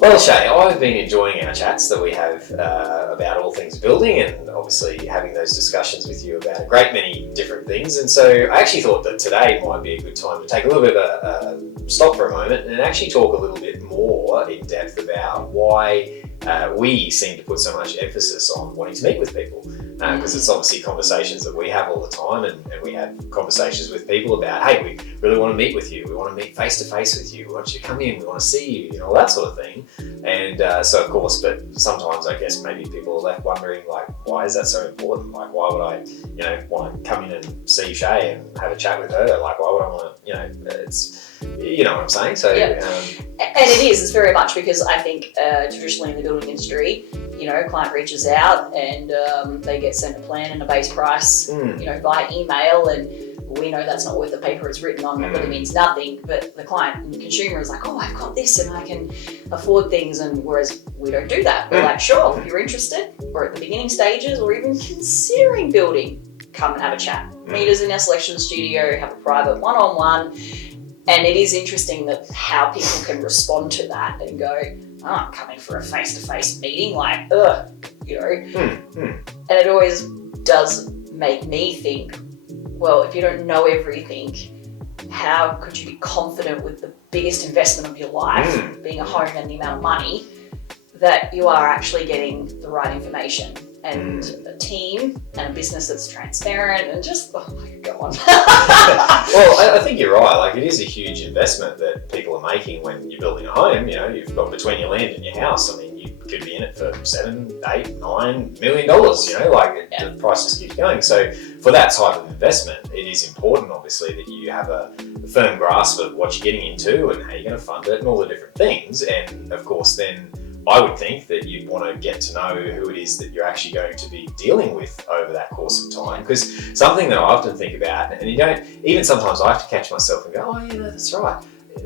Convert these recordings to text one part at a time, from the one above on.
Well, Shay, I've been enjoying our chats that we have about all things building, and obviously having those discussions with you about a great many different things. And so I actually thought that today might be a good time to take a little bit of a stop for a moment and actually talk a little bit more in depth about why we seem to put so much emphasis on wanting to meet with people. Because it's obviously conversations that we have all the time, and we have conversations with people about, hey, we really want to meet with you, we want to meet face to face with you, we want you to come in, we want to see you, all that sort of thing. And so of course, but sometimes I guess maybe people are left wondering, like, why is that so important? Like, why would I, want to come in and see Shay and have a chat with her? Like, why would I want to, it's, you know what I'm saying? So, yeah. And it's very much because I think traditionally in the building industry, client reaches out and they get sent a plan and a base price, via email, and we know that's not worth the paper it's written on. It really means nothing. But the client and the consumer is like, oh, I've got this and I can afford things. And whereas we don't do that. We're like, sure, if you're interested, or at the beginning stages, or even considering building, come and have a chat. Meet us in our selection studio, have a private one-on-one. And it is interesting that how people can respond to that and go, oh, I'm coming for a face-to-face meeting, like, And it always does make me think, well, if you don't know everything, how could you be confident with the biggest investment of your life, being a home and the amount of money, that you are actually getting the right information? And a team and a business that's transparent and just, oh my God, go on. Well, I think you're right. Like, it is a huge investment that people are making when you're building a home. You've got between your land and your house. I mean, you could be in it for $7, $8, $9 million, the price just keeps going. So for that type of investment, it is important, obviously, that you have a firm grasp of what you're getting into and how you're going to fund it and all the different things. And of course, then I would think that you'd want to get to know who it is that you're actually going to be dealing with over that course of time. Because something that I often think about, and even sometimes I have to catch myself and go, oh yeah, that's right.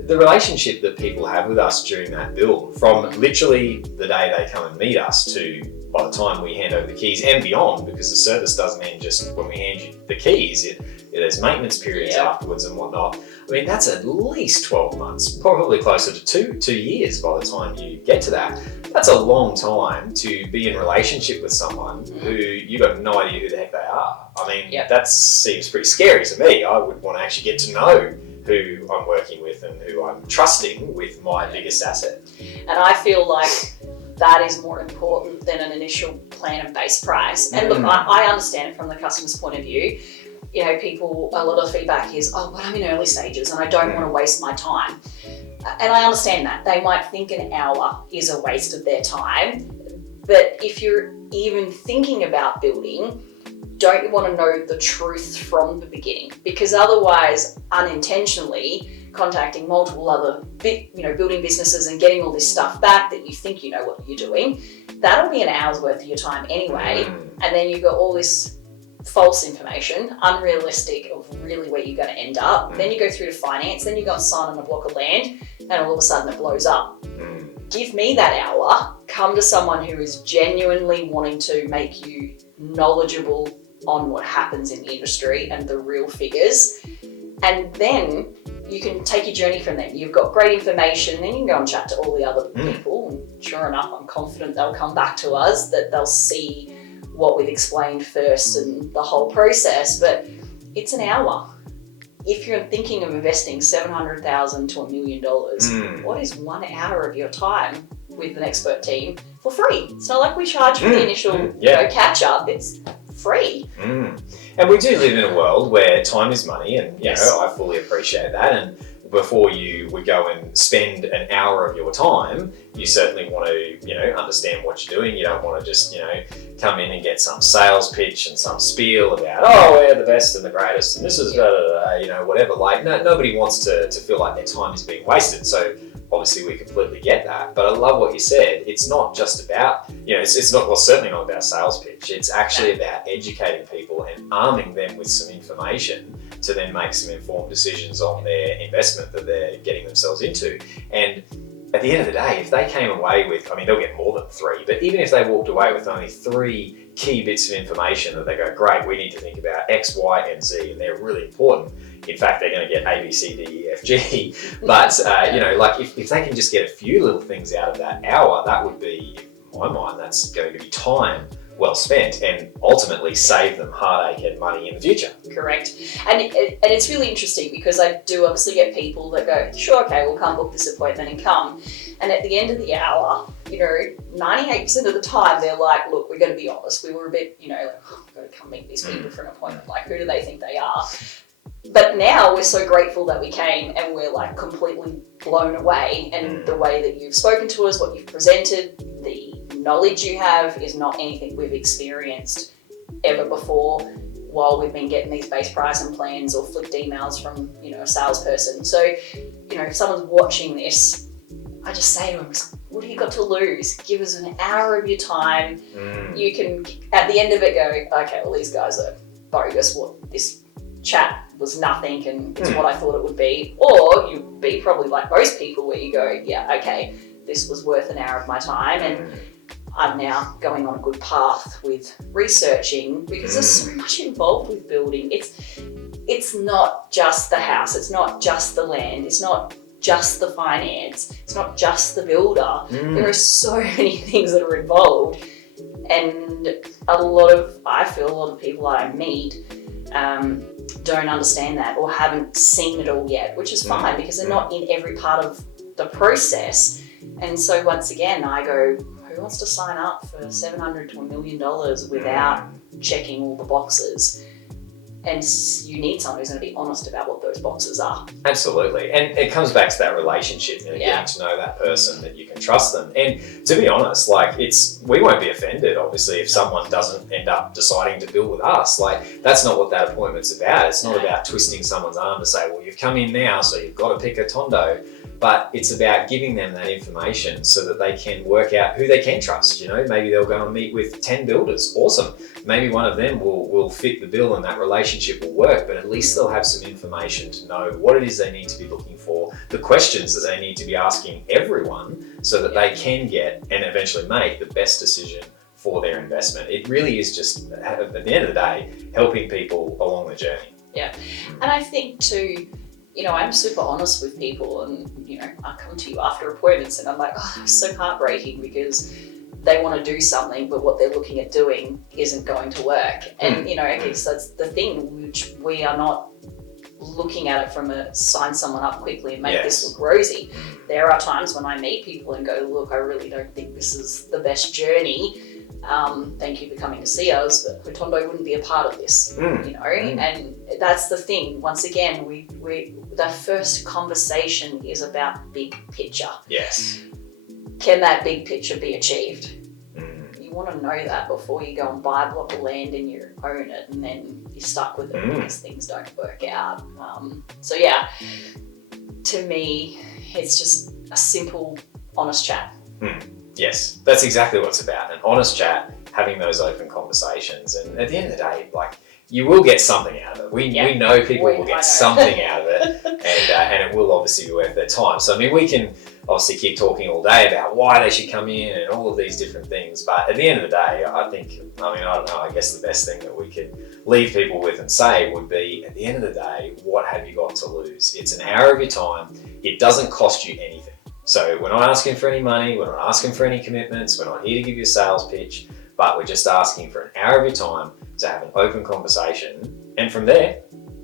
The relationship that people have with us during that build, from literally the day they come and meet us to by the time we hand over the keys and beyond, because the service doesn't end just when we hand you the keys. There's maintenance periods afterwards and whatnot. I mean, that's at least 12 months, probably closer to two years by the time you get to that. That's a long time to be in relationship with someone who you've got no idea who the heck they are. I mean, that seems pretty scary to me. I would want to actually get to know who I'm working with and who I'm trusting with my biggest asset. And I feel like that is more important than an initial plan and base price. And look, I understand it from the customer's point of view. People, a lot of feedback is, oh, but I'm in early stages and I don't want to waste my time. And I understand that. They might think an hour is a waste of their time. But if you're even thinking about building, don't you want to know the truth from the beginning? Because otherwise, unintentionally, contacting multiple other building businesses and getting all this stuff back that you think you know what you're doing, that'll be an hour's worth of your time anyway. And then you've got all this false information, unrealistic of really where you're going to end up. Then you go through to finance, then you go and sign on a block of land, and all of a sudden it blows up. Give me that hour, come to someone who is genuinely wanting to make you knowledgeable on what happens in the industry and the real figures, and then you can take your journey from them. You've got great information, then you can go and chat to all the other people, and sure enough, I'm confident they'll come back to us, that they'll see what we've explained first and the whole process. But it's an hour. If you're thinking of investing $700,000 to $1 million, what is 1 hour of your time with an expert team for free? It's not like we charge for the initial catch up. It's free. And we do live in a world where time is money, and I fully appreciate that. And before you would go and spend an hour of your time, you certainly want to, understand what you're doing. You don't want to just, come in and get some sales pitch and some spiel about, oh, we're the best and the greatest and this is whatever. Like, nobody wants to feel like their time is being wasted. So obviously we completely get that. But I love what you said. It's not just about, it's not, well, certainly not about sales pitch. It's actually about educating people and arming them with some information to then make some informed decisions on their investment that they're getting themselves into. And at the end of the day, if they came away with, I mean, they'll get more than 3, but even if they walked away with only 3 key bits of information that they go, great, we need to think about X, Y, and Z, and they're really important. In fact, they're going to get A, B, C, D, E, F, G. But, you know, like if they can just get a few little things out of that hour, that would be, in my mind, that's going to be time well spent and ultimately save them heartache and money in the future. Correct. And it's really interesting because I do obviously get people that go, sure, okay, we'll come book this appointment and come. And at the end of the hour, you know, 98% of the time they're like, look, we're going to be honest. We were a bit, you know, like, oh, I've got to come meet these people for an appointment. Like, who do they think they are? But now we're so grateful that we came and we're like completely blown away. And the way that you've spoken to us, what you've presented, the knowledge you have is not anything we've experienced ever before while we've been getting these base pricing plans or flipped emails from, you know, a salesperson. So, you know, if someone's watching this, I just say to them, what have you got to lose? Give us an hour of your time. You can, at the end of it, go, okay, well, these guys are bogus. What this chat was nothing and it's what I thought it would be. Or you'd be probably like most people where you go, yeah, okay, this was worth an hour of my time and I'm now going on a good path with researching because there's so much involved with building. It's not just the house, it's not just the land, it's not just the finance, it's not just the builder. There are so many things that are involved and I feel a lot of people I meet don't understand that or haven't seen it all yet, which is fine because they're not in every part of the process. And so once again, I go, who wants to sign up for $700 to $1 million without checking all the boxes? And you need someone who's going to be honest about what those boxes are. Absolutely. And it comes back to that relationship, you know, getting to know that person, that you can trust them. And to be honest, like we won't be offended, obviously, if someone doesn't end up deciding to build with us. Like that's not what that appointment's about. It's not about twisting someone's arm to say, well, you've come in now, so you've got to pick a Hotondo. But it's about giving them that information so that they can work out who they can trust. You know, maybe they'll go and meet with 10 builders. Awesome. Maybe one of them will fit the bill and that relationship will work, but at least they'll have some information to know what it is they need to be looking for, the questions that they need to be asking everyone so that they can get and eventually make the best decision for their investment. It really is just, at the end of the day, helping people along the journey. Yeah. And I think too, you know, I'm super honest with people and, you know, I come to you after appointments and I'm like, oh, it's so heartbreaking because they want to do something, but what they're looking at doing isn't going to work. And, you know, I guess that's the thing, which we are not looking at it from a sign someone up quickly and make this look rosy. There are times when I meet people and go, look, I really don't think this is the best journey. Thank you for coming to see us, but Hotondo wouldn't be a part of this, you know, and that's the thing. Once again, the first conversation is about big picture. Yes. Can that big picture be achieved? You want to know that before you go and buy a block of land and you own it and then you're stuck with it because things don't work out. So yeah, to me, it's just a simple, honest chat. Yes, that's exactly what it's about. An honest chat, having those open conversations. And at the end of the day, like, you will get something out of it. We know people will get something out of it and it will obviously be worth their time. So, I mean, we can obviously keep talking all day about why they should come in and all of these different things. But at the end of the day, I don't know, I guess the best thing that we could leave people with and say would be, at the end of the day, what have you got to lose? It's an hour of your time. It doesn't cost you anything. So we're not asking for any money, we're not asking for any commitments, we're not here to give you a sales pitch, but we're just asking for an hour of your time to have an open conversation. And from there,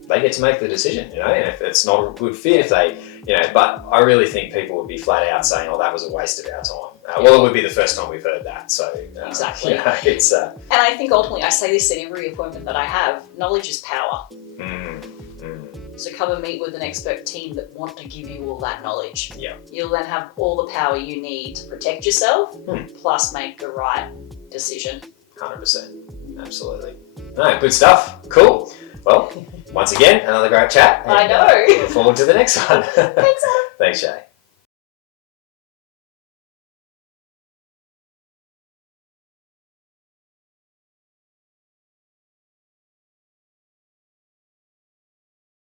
they get to make the decision, you know, and if it's not a good fit, if they, you know, but I really think people would be flat out saying, oh, that was a waste of our time. Well, it would be the first time we've heard that. So exactly. You know, it's and I think ultimately, I say this in every appointment that I have, knowledge is power. So come and meet with an expert team that want to give you all that knowledge. Yeah. You'll then have all the power you need to protect yourself, plus make the right decision. 100%. Absolutely. No, good stuff. Cool. Well, once again, another great chat. I know. Look forward to the next one. Thanks, Adam. Thanks, Shay.